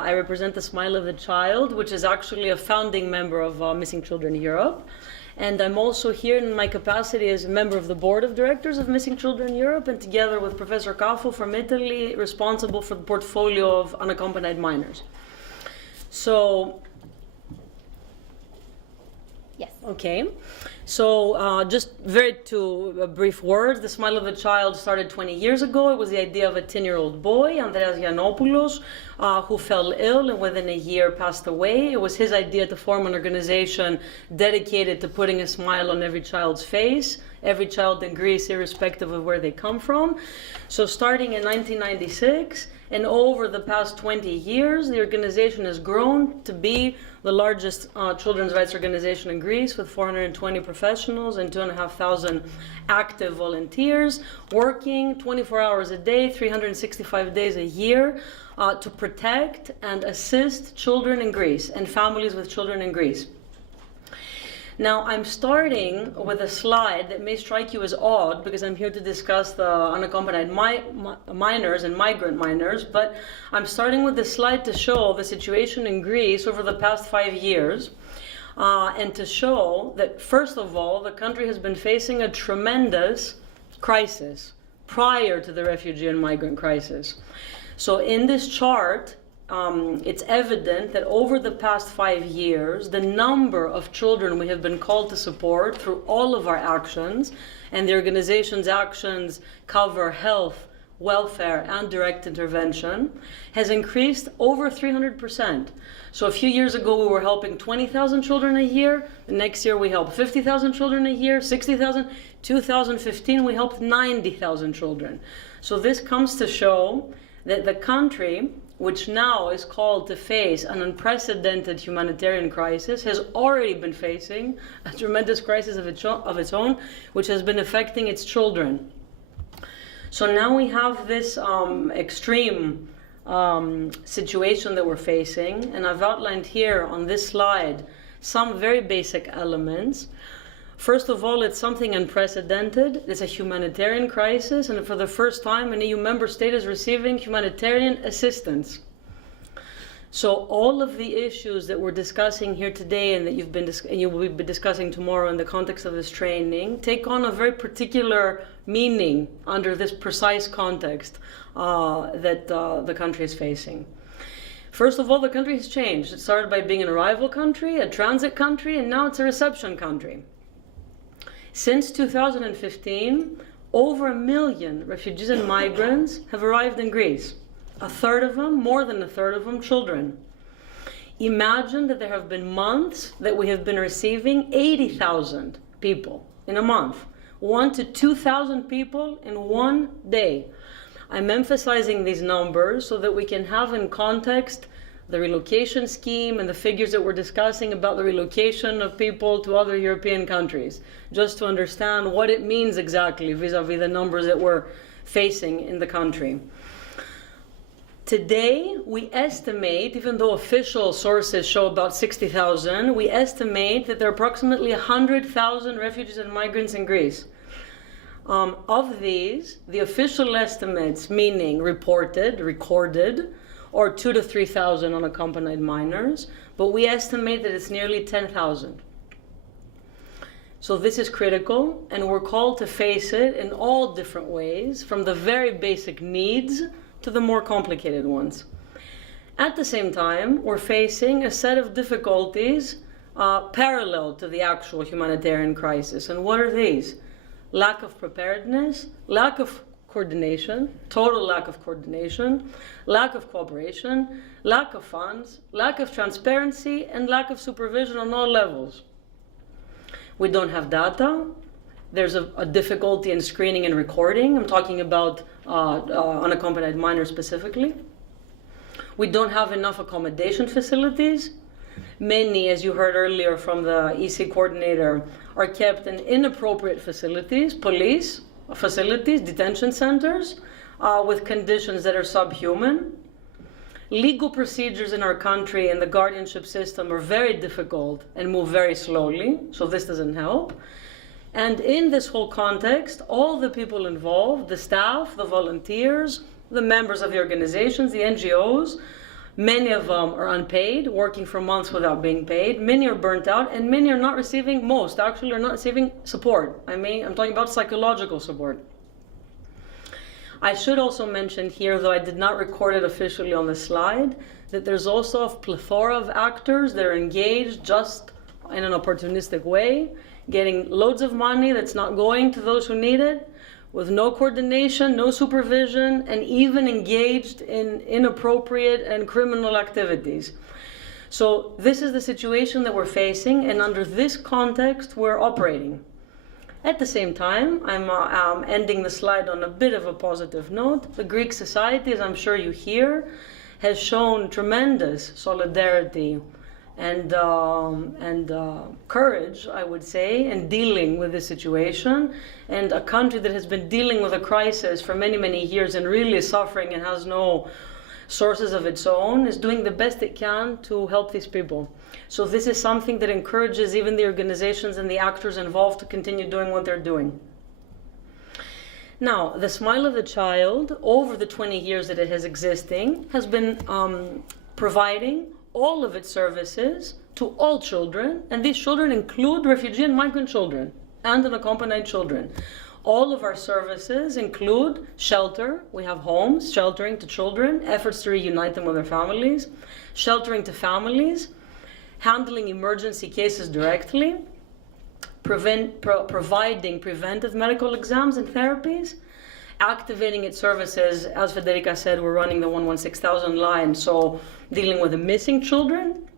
I represent the Smile of the Child, which is actually a founding member of Missing Children Europe. And I'm also here in my capacity as a member of the board of directors of Missing Children Europe, and together with Professor Caffo from Italy, responsible for the portfolio of unaccompanied minors. So, yes. Okay. So just very two brief words. The Smile of the Child started 20 years ago. It was the idea of a 10-year-old boy, Andreas Giannopoulos, who fell ill and within a year passed away. It was his idea to form an organization dedicated to putting a smile on every child's face, every child in Greece, irrespective of where they come from. So starting in 1996, and over the past 20 years, the organization has grown to be the largest children's rights organization in Greece, with 420 professionals and 2,500 active volunteers working 24 hours a day, 365 days a year to protect and assist children in Greece and families with children in Greece. Now, I'm starting with a slide that may strike you as odd because I'm here to discuss the unaccompanied minors and migrant minors, but I'm starting with this slide to show the situation in Greece over the past 5 years and to show that, first of all, the country has been facing a tremendous crisis prior to the refugee and migrant crisis. So in this chart, it's evident that over the past 5 years, the number of children we have been called to support through all of our actions, and the organization's actions cover health, welfare, and direct intervention, has increased over 300%. So a few years ago, we were helping 20,000 children a year. The next year, we helped 50,000 children a year, 60,000. 2015, we helped 90,000 children. So this comes to show that the country, which now is called to face an unprecedented humanitarian crisis, has already been facing a tremendous crisis of its own, which has been affecting its children. So now we have this extreme situation that we're facing, and I've outlined here on this slide some very basic elements. First of all, it's something unprecedented. It's a humanitarian crisis, and for the first time, an EU member state is receiving humanitarian assistance. So all of the issues that we're discussing here today and that you will be discussing tomorrow in the context of this training take on a very particular meaning under this precise context that the country is facing. First of all, the country has changed. It started by being an arrival country, a transit country, and now it's a reception country. Since 2015, over 1 million refugees and migrants have arrived in Greece. A third of them, more than a third of them, children. Imagine that there have been months that we have been receiving 80,000 people in a month. 1,000 to 2,000 people in one day. I'm emphasizing these numbers so that we can have in context the relocation scheme and the figures that we're discussing about the relocation of people to other European countries, just to understand what it means exactly vis-a-vis the numbers that we're facing in the country. Today, we estimate, even though official sources show about 60,000, we estimate that there are approximately 100,000 refugees and migrants in Greece. Of these, the official estimates, meaning reported, recorded, or 2,000 to 3,000 unaccompanied minors, but we estimate that it's nearly 10,000. So this is critical, and we're called to face it in all different ways, from the very basic needs to the more complicated ones. At the same time, we're facing a set of difficulties parallel to the actual humanitarian crisis. And what are these? Lack of preparedness, lack of coordination, total lack of coordination, lack of cooperation, lack of funds, lack of transparency, and lack of supervision on all levels. We don't have data. There's a difficulty in screening and recording. I'm talking about unaccompanied minors specifically. We don't have enough accommodation facilities. Many, as you heard earlier from the EC coordinator, are kept in inappropriate facilities, police facilities, detention centers, with conditions that are subhuman. Legal procedures in our country and the guardianship system are very difficult and move very slowly, so this doesn't help. And in this whole context, all the people involved, the staff, the volunteers, the members of the organizations, the NGOs, Many of them are unpaid, working for months without being paid. Many are burnt out, and many are not receiving, most actually are not receiving support. I'm talking about psychological support. I should also mention here, though I did not record it officially on the slide, that there's also a plethora of actors that are engaged just in an opportunistic way, getting loads of money that's not going to those who need it, with no coordination, no supervision, and even engaged in inappropriate and criminal activities. So this is the situation that we're facing, and under this context, we're operating. At the same time, I'm ending the slide on a bit of a positive note. The Greek society, as I'm sure you hear, has shown tremendous solidarity and courage, I would say, in dealing with this situation. And a country that has been dealing with a crisis for many, many years and really is suffering and has no sources of its own is doing the best it can to help these people. So this is something that encourages even the organizations and the actors involved to continue doing what they're doing. Now, the Smile of the Child, over the 20 years that it has existing, has been providing all of its services to all children, and these children include refugee and migrant children and unaccompanied children. All of our services include shelter. We have homes, sheltering to children, efforts to reunite them with their families, sheltering to families, handling emergency cases directly, providing preventive medical exams and therapies, activating its services. As Federica said, we're running the 116,000 line, so dealing with the missing children,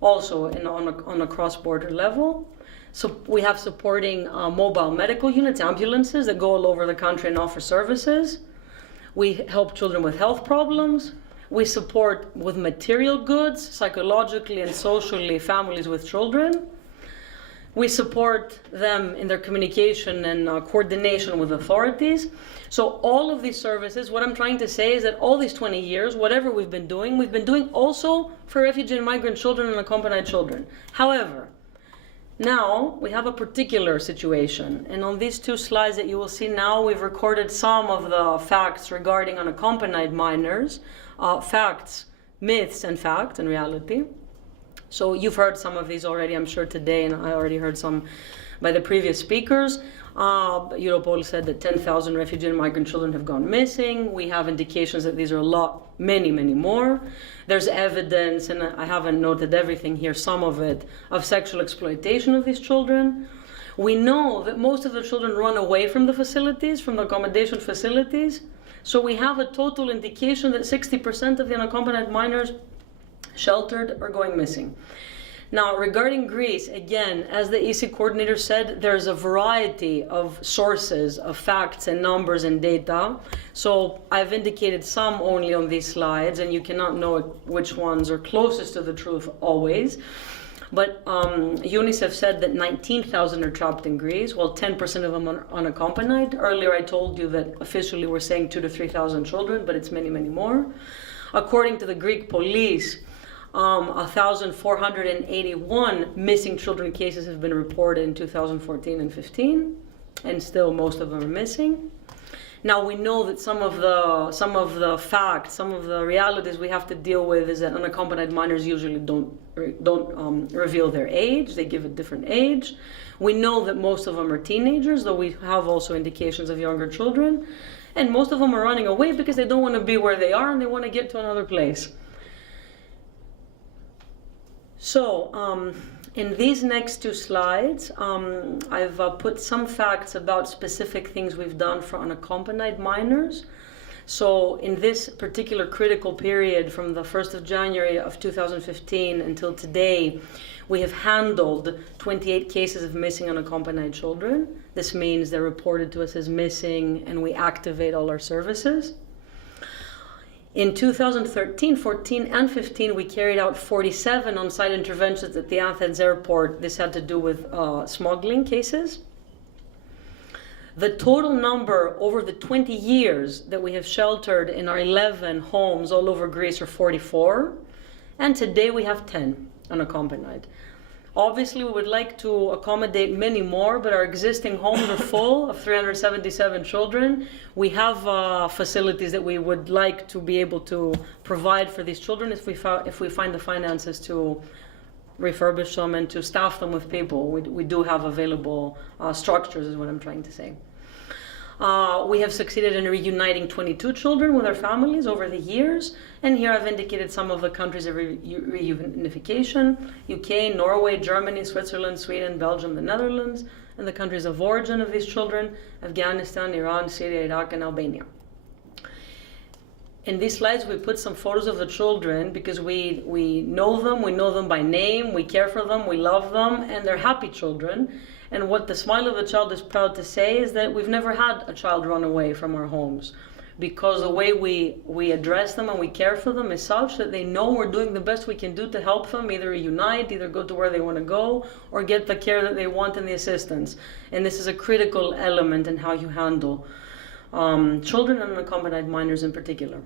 also on a cross-border level. So we have supporting mobile medical units, ambulances that go all over the country and offer services. We help children with health problems. We support with material goods, psychologically and socially, families with children. We support them in their communication and coordination with authorities. So all of these services, what I'm trying to say is that all these 20 years, whatever we've been doing also for refugee and migrant children and unaccompanied children. However, now we have a particular situation, and on these two slides that you will see now, we've recorded some of the facts regarding unaccompanied minors, facts, myths, and facts and reality. So you've heard some of these already, I'm sure, today, and I already heard some by the previous speakers. Europol said that 10,000 refugee and migrant children have gone missing. We have indications that these are many, many more. There's evidence, and I haven't noted everything here, some of it, of sexual exploitation of these children. We know that most of the children run away from the facilities, from the accommodation facilities. So we have a total indication that 60% of the unaccompanied minors sheltered are going missing. Now, regarding Greece, again, as the EC coordinator said, there's a variety of sources of facts and numbers and data. So I've indicated some only on these slides, and you cannot know which ones are closest to the truth always. But UNICEF said that 19,000 are trapped in Greece, while 10% of them are unaccompanied. Earlier I told you that officially we're saying 2,000 to 3,000 children, but it's many, many more. According to the Greek police, 1,481 missing children cases have been reported in 2014 and 15, and still most of them are missing. Now we know that some of the facts, some of the realities we have to deal with is that unaccompanied minors usually don't reveal their age. They give a different age. We know that most of them are teenagers, though we have also indications of younger children, and most of them are running away because they don't want to be where they are and they want to get to another place. So, in these next two slides, I've put some facts about specific things we've done for unaccompanied minors. So, in this particular critical period from the 1st of January of 2015 until today, we have handled 28 cases of missing unaccompanied children. This means they're reported to us as missing, and we activate all our services. In 2013, 14, and 15, we carried out 47 on-site interventions at the Athens airport. This had to do with smuggling cases. The total number over the 20 years that we have sheltered in our 11 homes all over Greece are 44, and today we have 10 unaccompanied. Obviously, we would like to accommodate many more, but our existing homes are full of 377 children. We have facilities that we would like to be able to provide for these children if we find the finances to refurbish them and to staff them with people. We do have available structures, is what I'm trying to say. We have succeeded in reuniting 22 children with their families over the years, and here I've indicated some of the countries of reunification: UK, Norway, Germany, Switzerland, Sweden, Belgium, the Netherlands, and the countries of origin of these children: Afghanistan, Iran, Syria, Iraq, and Albania. In these slides, we put some photos of the children because we know them by name, we care for them, we love them, and they're happy children. And what the Smile of a Child is proud to say is that we've never had a child run away from our homes, because the way we address them and we care for them is such that they know we're doing the best we can do to help them either reunite, either go to where they want to go, or get the care that they want and the assistance. And this is a critical element in how you handle children and unaccompanied minors in particular.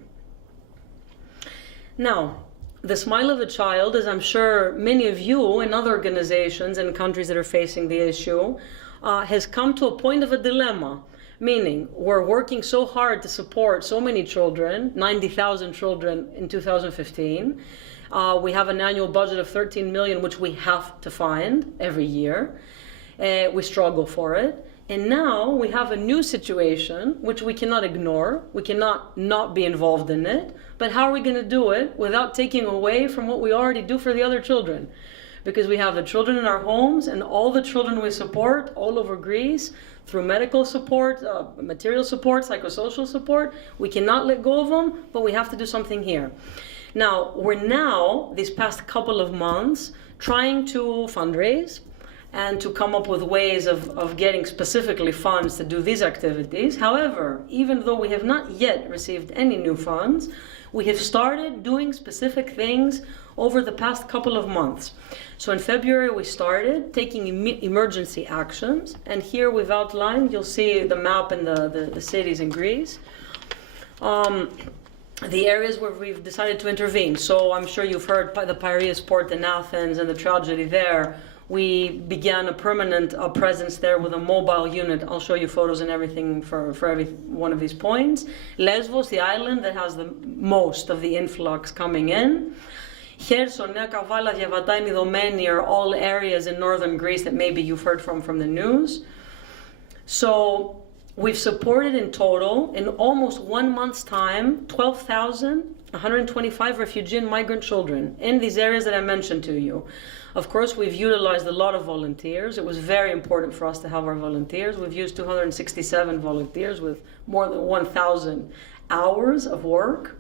Now, the Smile of a Child, as I'm sure many of you in other organizations and countries that are facing the issue, has come to a point of a dilemma. Meaning, we're working so hard to support so many children, 90,000 children in 2015. We have an annual budget of 13 million, which we have to find every year. We struggle for it. And now we have a new situation, which we cannot ignore. We cannot not be involved in it. But how are we going to do it without taking away from what we already do for the other children? Because we have the children in our homes and all the children we support all over Greece through medical support, material support, psychosocial support. We cannot let go of them, but we have to do something here. Now, we're these past couple of months, trying to fundraise and to come up with ways of getting specifically funds to do these activities. However, even though we have not yet received any new funds, we have started doing specific things over the past couple of months. So in February, we started taking emergency actions, and here we've outlined, you'll see the map and the cities in Greece, the areas where we've decided to intervene. So I'm sure you've heard by the Piraeus port in Athens and the tragedy there. We began a permanent presence there with a mobile unit. I'll show you photos and everything for every one of these points. Lesbos, the island that has the most of the influx coming in. Cherson, Nea Kavala, Diavatai, Nidomeni are all areas in northern Greece that maybe you've heard from the news. So we've supported in total, in almost 1 month's time, 12,125 refugee and migrant children in these areas that I mentioned to you. Of course, we've utilized a lot of volunteers. It was very important for us to have our volunteers. We've used 267 volunteers with more than 1,000 hours of work.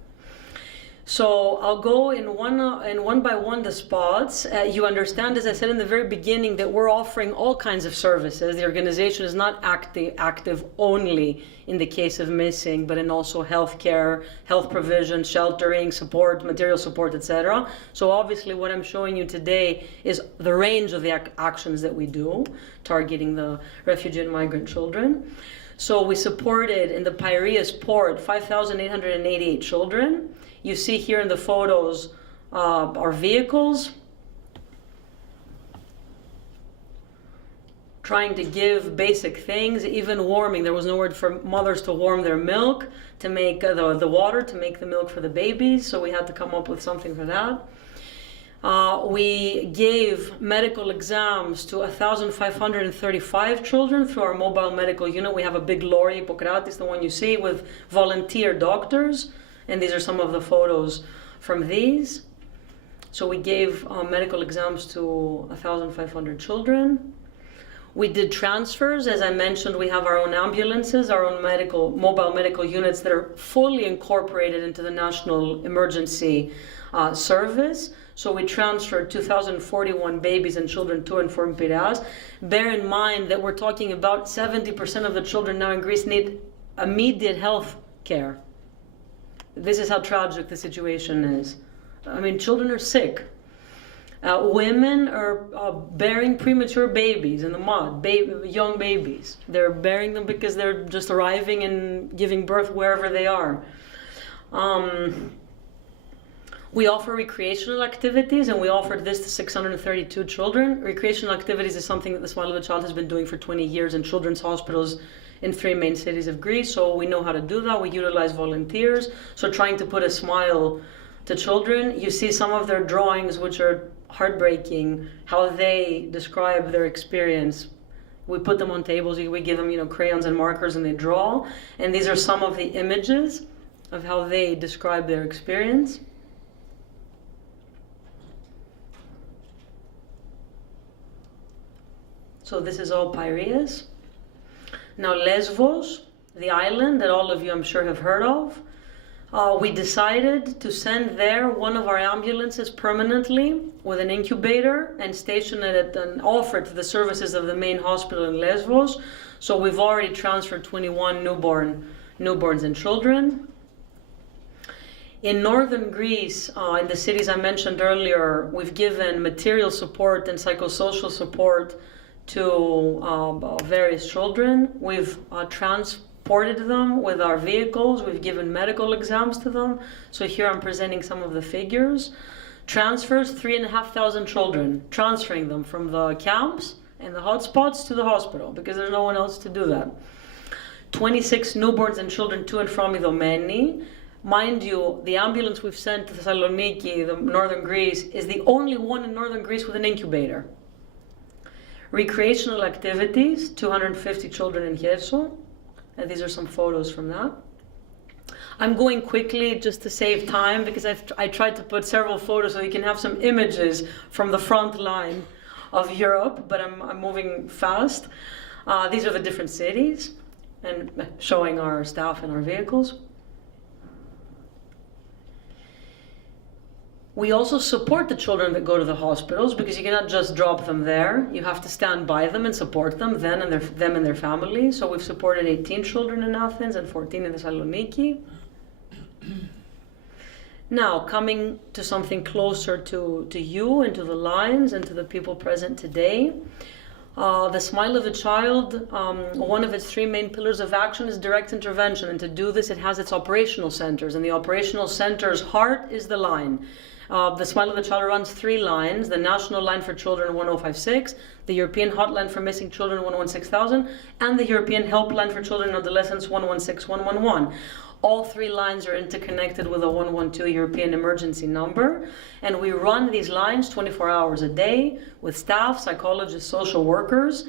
So I'll go in one by one the spots. You understand, as I said in the very beginning, that we're offering all kinds of services. The organization is not active only in the case of missing, but in also healthcare, health provision, sheltering, support, material support, etc. So obviously what I'm showing you today is the range of the actions that we do, targeting the refugee and migrant children. So we supported in the Piraeus port 5,888 children. You see here in the photos our vehicles trying to give basic things, even warming. There was no word for mothers to warm their milk, to make the water, to make the milk for the babies, so we had to come up with something for that. We gave medical exams to 1,535 children through our mobile medical unit. We have a big lorry, Hippocrates, the one you see, with volunteer doctors. And these are some of the photos from these. So we gave medical exams to 1,500 children. We did transfers. As I mentioned, we have our own ambulances, our own mobile medical units that are fully incorporated into the National Emergency Service. So we transferred 2,041 babies and children to and from Piraeus. Bear in mind that we're talking about 70% of the children now in Greece need immediate health care. This is how tragic the situation is. I mean, children are sick. Women are bearing premature babies in the mud, young babies. They're bearing them because they're just arriving and giving birth wherever they are. We offer recreational activities, and we offered this to 632 children. Recreational activities is something that the Smile of a Child has been doing for 20 years in children's hospitals in 3 main cities of Greece, so we know how to do that. We utilize volunteers, so trying to put a smile to children. You see some of their drawings, which are heartbreaking, how they describe their experience. We put them on tables, we give them, crayons and markers, and they draw. And these are some of the images of how they describe their experience. So this is all Piraeus. Now Lesvos, the island that all of you I'm sure have heard of, we decided to send there one of our ambulances permanently with an incubator and station it and offer it to the services of the main hospital in Lesvos. So we've already transferred 21 newborns and children. In northern Greece, in the cities I mentioned earlier, we've given material support and psychosocial support to various children. We've transported them with our vehicles. We've given medical exams to them. So here I'm presenting some of the figures. Transfers, 3,500 children, transferring them from the camps and the hotspots to the hospital because there's no one else to do that. 26 newborns and children to and from Idomeni. Mind you, the ambulance we've sent to Thessaloniki, the northern Greece, is the only one in northern Greece with an incubator. Recreational activities, 250 children in Cherso, and these are some photos from that. I'm going quickly just to save time because I tried to put several photos so you can have some images from the front line of Europe, but I'm moving fast. These are the different cities and showing our staff and our vehicles. We also support the children that go to the hospitals because you cannot just drop them there. You have to stand by them and support them, them and their families. So we've supported 18 children in Athens and 14 in Thessaloniki. Now, coming to something closer to you and to the lines and to the people present today. The Smile of a Child, one of its 3 main pillars of action is direct intervention. And to do this, it has its operational centers. And the operational center's heart is the line. The Smile of the Child runs 3 lines: the National Line for Children 1056, the European Hotline for Missing Children 116000, and the European Helpline for Children and Adolescents 116111. All 3 lines are interconnected with a 112 European emergency number, and we run these lines 24 hours a day with staff, psychologists, social workers.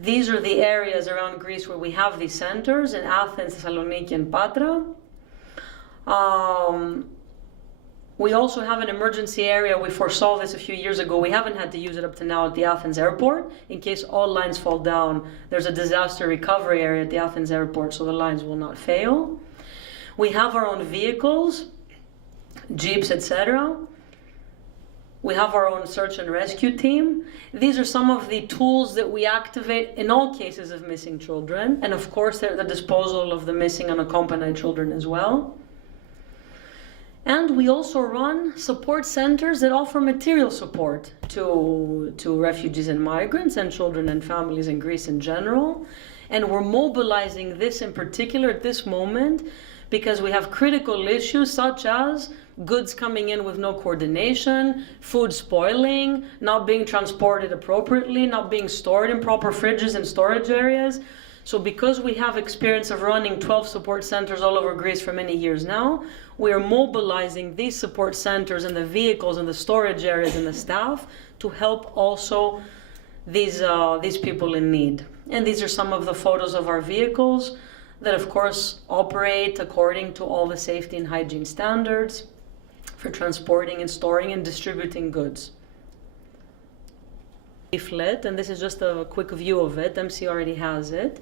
These are the areas around Greece where we have these centers in Athens, Thessaloniki, and Patra. We also have an emergency area. We foresaw this a few years ago. We haven't had to use it up to now at the Athens airport. In case all lines fall down, there's a disaster recovery area at the Athens airport, so the lines will not fail. We have our own vehicles, jeeps, etc. We have our own search and rescue team. These are some of the tools that we activate in all cases of missing children. And of course, they're at the disposal of the missing unaccompanied children as well. And we also run support centers that offer material support to refugees and migrants and children and families in Greece in general. And we're mobilizing this in particular at this moment because we have critical issues such as goods coming in with no coordination, food spoiling, not being transported appropriately, not being stored in proper fridges and storage areas. So because we have experience of running 12 support centers all over Greece for many years now, we are mobilizing these support centers and the vehicles and the storage areas and the staff to help also these people in need. And these are some of the photos of our vehicles that of course operate according to all the safety and hygiene standards for transporting and storing and distributing goods. Leaflet, and this is just a quick view of it. MC already has it.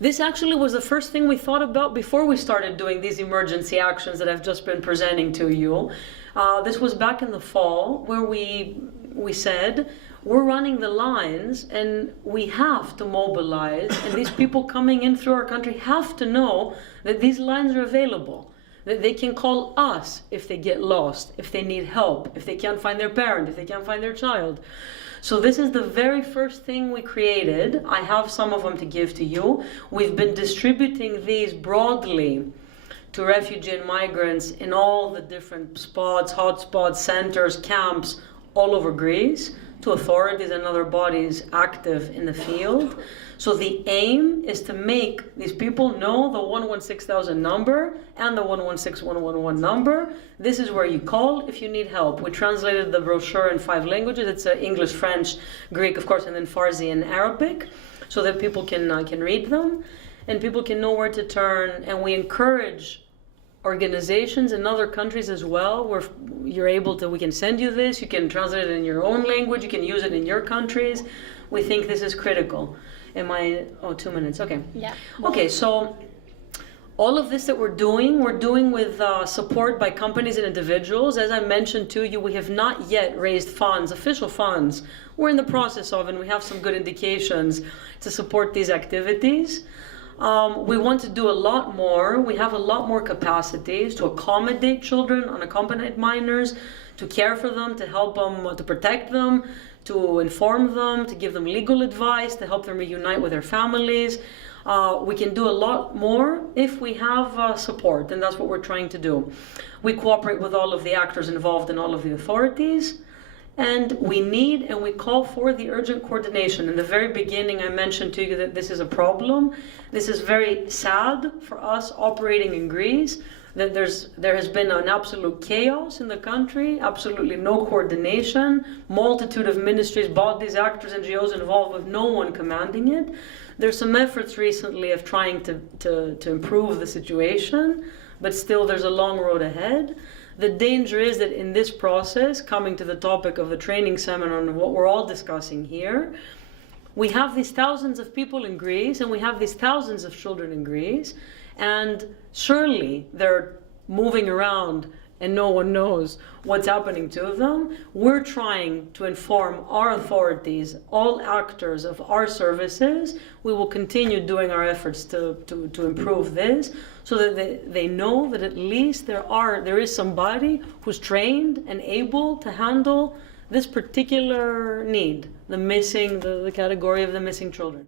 This actually was the first thing we thought about before we started doing these emergency actions that I've just been presenting to you. This was back in the fall where we said, we're running the lines and we have to mobilize, and these people coming in through our country have to know that these lines are available, that they can call us if they get lost, if they need help, if they can't find their parent, if they can't find their child. So this is the very first thing we created. I have some of them to give to you. We've been distributing these broadly to refugee and migrants in all the different spots, hotspots, centers, camps all over Greece, to authorities and other bodies active in the field. So the aim is to make these people know the 116,000 number and the 116,111 number. This is where you call if you need help. We translated the brochure in 5 languages. It's English, French, Greek, of course, and then Farsi and Arabic, so that people can read them and people can know where to turn. And we encourage organizations in other countries as well, where you're able to, we can send you this, you can translate it in your own language, you can use it in your countries. We think this is critical. 2 minutes, okay. Yeah. Okay, so all of this that we're doing with support by companies and individuals. As I mentioned to you, we have not yet raised funds, official funds. We're in the process of, and we have some good indications to support these activities. We want to do a lot more. We have a lot more capacities to accommodate children, unaccompanied minors, to care for them, to help them, to protect them, to inform them, to give them legal advice, to help them reunite with their families. We can do a lot more if we have support, and that's what we're trying to do. We cooperate with all of the actors involved and all of the authorities. And we need and we call for the urgent coordination. In the very beginning, I mentioned to you that this is a problem. This is very sad for us operating in Greece, that there has been an absolute chaos in the country, absolutely no coordination, multitude of ministries, bodies, actors, NGOs involved with no one commanding it. There's some efforts recently of trying to improve the situation, but still there's a long road ahead. The danger is that in this process, coming to the topic of the training seminar and what we're all discussing here, we have these thousands of people in Greece and we have these thousands of children in Greece, and surely they're moving around and no one knows what's happening to them. We're trying to inform our authorities, all actors of our services. We will continue doing our efforts to improve this, so that they know that at least there is somebody who's trained and able to handle this particular need, the category of the missing children.